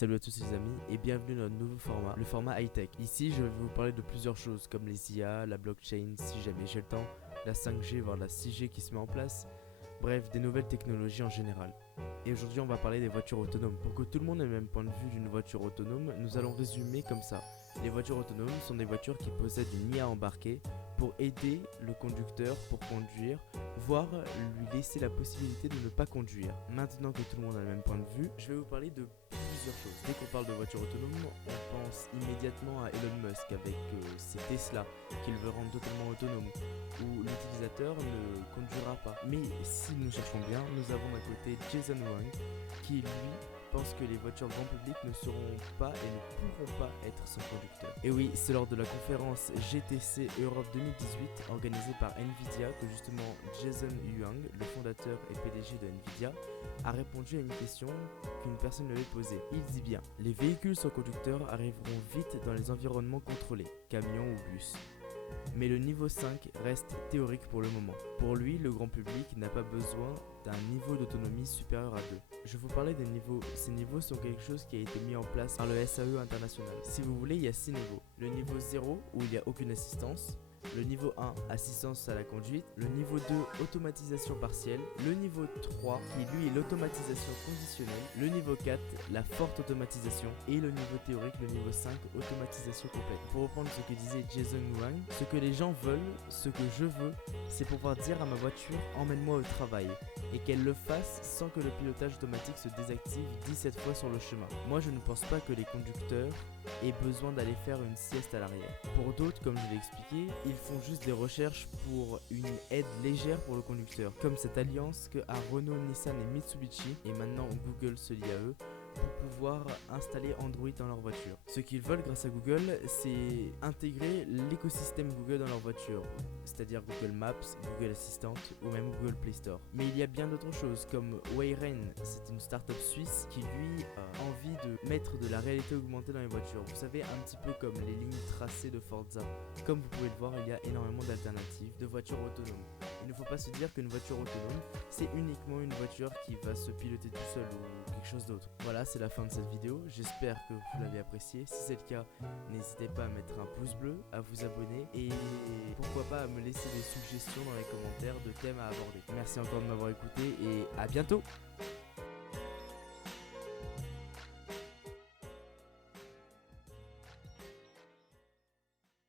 Salut à tous les amis et bienvenue dans notre nouveau format, le format high-tech. Ici je vais vous parler de plusieurs choses comme les IA, la blockchain si jamais j'ai le temps, la 5G voire la 6G qui se met en place, bref des nouvelles technologies en général. Et aujourd'hui on va parler des voitures autonomes. Pour que tout le monde ait le même point de vue d'une voiture autonome, nous allons résumer comme ça. Les voitures autonomes sont des voitures qui possèdent une IA embarquée pour aider le conducteur pour conduire, voire lui laisser la possibilité de ne pas conduire. Maintenant que tout le monde a le même point de vue, je vais vous parler de plusieurs choses. Dès qu'on parle de voitures autonomes, on pense immédiatement à Elon Musk avec ses Tesla qu'il veut rendre totalement autonomes, où l'utilisateur ne conduira pas. Mais si nous cherchons bien, nous avons d'un côté Jason Wang qui lui pense que les voitures grand public ne seront pas et ne pourront pas être sans conducteur. Et oui, c'est lors de la conférence GTC Europe 2018 organisée par Nvidia que justement Jason Wang, le fondateur et PDG de Nvidia, a répondu à une question qu'une personne lui avait posée. Il dit bien, les véhicules sans conducteur arriveront vite dans les environnements contrôlés, camions ou bus. Mais le niveau 5 reste théorique pour le moment. Pour lui, le grand public n'a pas besoin d'un niveau d'autonomie supérieur à 2. Je vous parlais des niveaux. Ces niveaux sont quelque chose qui a été mis en place par le SAE international. Si vous voulez, il y a 6 niveaux. Le niveau 0 où il n'y a aucune assistance. Le niveau 1, assistance à la conduite. Le niveau 2, automatisation partielle. Le niveau 3, qui lui est l'automatisation conditionnelle. Le niveau 4, la forte automatisation. Et le niveau théorique, le niveau 5, automatisation complète. Pour reprendre ce que disait Jason Wang, ce que les gens veulent, ce que je veux, c'est pouvoir dire à ma voiture, emmène-moi au travail. Et qu'elle le fasse sans que le pilotage automatique se désactive 17 fois sur le chemin. Moi, je ne pense pas que les conducteurs aient besoin d'aller faire une sieste à l'arrière. Pour d'autres, comme je l'ai expliqué, ils font juste des recherches pour une aide légère pour le conducteur, comme cette alliance que a Renault, Nissan et Mitsubishi, et maintenant Google se lie à eux, pour pouvoir installer Android dans leur voiture. Ce qu'ils veulent grâce à Google, c'est intégrer l'écosystème Google dans leur voiture, c'est-à-dire Google Maps, Google Assistant ou même Google Play Store. Mais il y a bien d'autres choses comme Wayren, c'est une start-up suisse qui lui a envie de mettre de la réalité augmentée dans les voitures. Vous savez, un petit peu comme les lignes tracées de Forza. Comme vous pouvez le voir, il y a énormément d'alternatives de voitures autonomes. Il ne faut pas se dire qu'une voiture autonome, c'est uniquement une voiture qui va se piloter tout seul ou quelque chose d'autre. Voilà, c'est la fin de cette vidéo. J'espère que vous l'avez appréciée. Si c'est le cas, n'hésitez pas à mettre un pouce bleu, à vous abonner et pourquoi pas à me laisser des suggestions dans les commentaires de thèmes à aborder. Merci encore de m'avoir écouté et à bientôt!